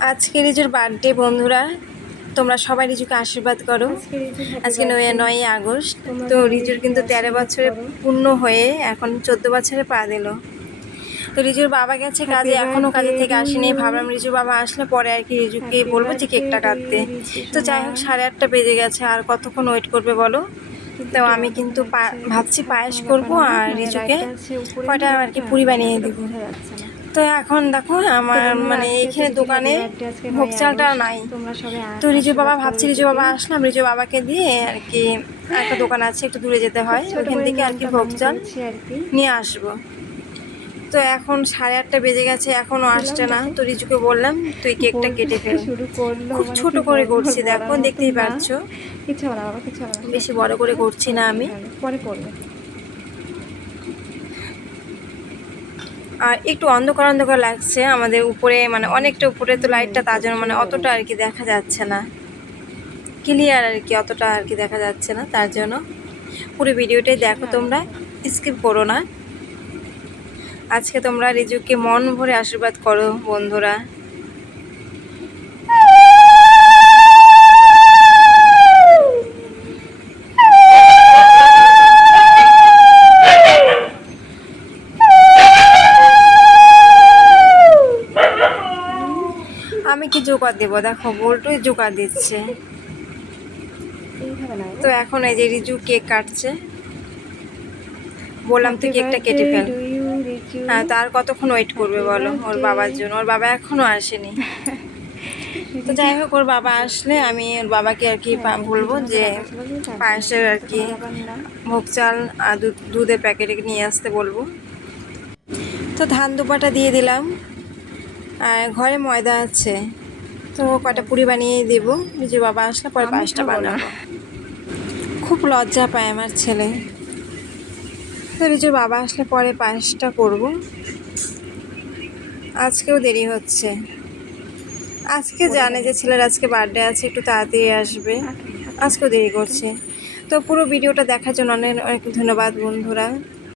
আজকে রিজুর বার্থডে বন্ধুরা। তোমরা সবাই রিজুকে আশীর্বাদ করো। আজকে নয় নয় আগস্ট। তো রিজুর কিন্তু তেরো বছরে পূর্ণ হয়ে এখন চোদ্দ বছরে পা দিল। তো রিজুর বাবা গেছে কাজে এখনও কাজে থেকে আসেনি। ভাবলাম রিজুর বাবা আসলে পরে আর কি রিজুকে বলব যে কেকটা কাটতে। তো যাই হোক সাড়ে আটটা বেজে গেছে। আর কতক্ষণ ওয়েট করবে বলো? তো আমি কিন্তু পা- ভাবছি পায়েস করব আর রিজুকে কয়টা আর কি পুরি বানিয়ে দেবো। তো এখন দেখো আমার মানে এখানে দোকানে ভোগ চালটা নাই। তো রিজু বাবা ভাবছি রিজু বাবা আসলাম রিজু বাবাকে দিয়ে আর কি একটা দোকান আছে একটু দূরে যেতে হয় ওখান থেকে আর কি ভোগ চাল নিয়ে আসব। তো এখন সাড়ে আটটা বেজে গেছে এখনও আসছে না। তো রিজুকে বললাম তুই কেকটা কেটে ফেল। শুরু খুব মানে ছোট করে করছি দেখো দেখতেই। পাচ্ছো বেশি বড় করে করছি না আমি। পরে করবে। আর একটু অন্ধকার অন্ধকার লাগছে আমাদের উপরে মানে অনেকটা উপরে, তো লাইটটা তার জন্য মানে অতটা আর কি দেখা যাচ্ছে না। ক্লিয়ার আর কি অতটা আর কি দেখা যাচ্ছে না তার জন্য। পুরো ভিডিওটাই দেখো তোমরা স্কিপ করো না। আজকে তোমরা রিজুকে মন ভরে আশীর্বাদ করো বন্ধুরা। আমি কি জোগাড় দেবো? দেখো বল্টুই জোগাড় দিচ্ছে। তো এখন এই যে রিজু কেক কাটছে। বললাম তুই কেকটা কেটে ফেল। হ্যাঁ তার কতক্ষণ ওয়েট করবে বলো? ওর বাবার জন্য। ওর বাবা এখনও আসেনি। তো যাই হোক ওর বাবা আসলে আমি ওর বাবাকে আর কি বলব যে পায়েসের আর কি ভোগ চাল আর দুধ- দুধের প্যাকেটে নিয়ে আসতে বলব। তো ধান দুপাটা দিয়ে দিলাম। আর ঘরে ময়দা আছে। তো কটা পুরি বানিয়ে দেবো। যে বাবা আসলে পরে পায়েসটা বানাবো। খুব লজ্জা পায় আমার ছেলে। তো রিজুর বাবা আসলে পরে পায়েসটা করব। আজকেও দেরি হচ্ছে। আজকে জানে যে ছেলের আজকে বার্থডে আছে একটু তাড়াতাড়ি আসবে। আজকেও দেরি করছে। তো পুরো ভিডিওটা দেখার জন্য অনেক অনেক ধন্যবাদ বন্ধুরা।